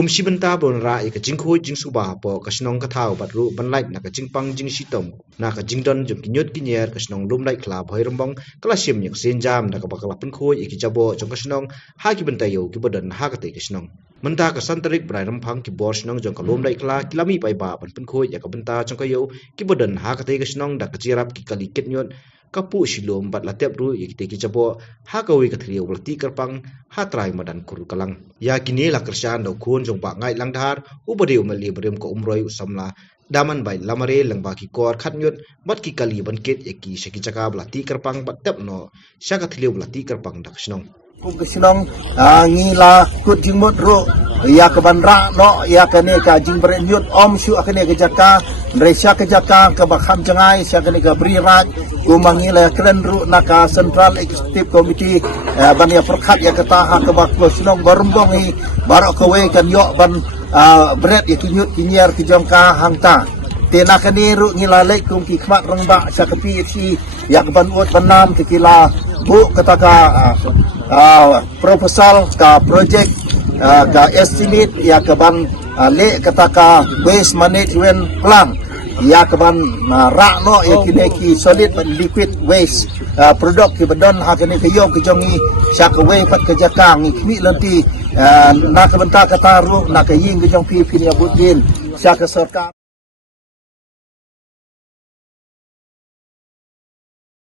kumsi benta bon ra e ka jingkhoi jingsuba po ka snong ka thau batru banlai na ka jingpang jing sitom na ka jingdon jom kinyot kinyer ka snong lumlai kla bhoi rombong kala sim yak senjam na ka bakala penkhoi e ki jabo jong ka snong ha ki benta yo ki bodan ha ka te ka snong menta ka santarik brai ramphang ki bor snong jong ka lumlai kla kilami pai ba ban penkhoi ya ka benta jong ka yo ki bodan ha ka te ka snong da ka jirap ki kali ketnyot kapu silom bat latep ru ya ki jabo ha ka wi ka thriu lati karpang ha trai madan kur kalang ya kini la kersan do khun jong ba ngai langdar ubadiu mali berem ko umroi usamla daman bai lamare langba ki kor khatnyot mat ki kali banket eki seki chaka blati karpang bat tep no saka thliu blati karpang dak snong Kusinong ngila kut jingmut ru ya ke bandra no ya kene ka jingbre nyut om syu akene ke jaka resya ke jaka ke bakham jangai sya kene ke briraj ku mangila kren ru naka central executive committee ban ya perkhat ya kata ha ke bak kusinong barumbong i barok ke we kan yo ban bret ya kinyut kinyer ke jongka hangta tena kene ru ngila lek kum ki khmat rongba sya ke pi si ya ke ban ut banam ke kila bu kataka proposal ka project ka estimate ya ke ban le kataka waste management plan ya ke ban ra no ya kine ki solid and liquid waste product ki badon ha kene ke yo ke jongi sya ke we pat ke jakang mi lanti na ke benta kata ru na ke ying ke jong pi ya budin sya ke sarkar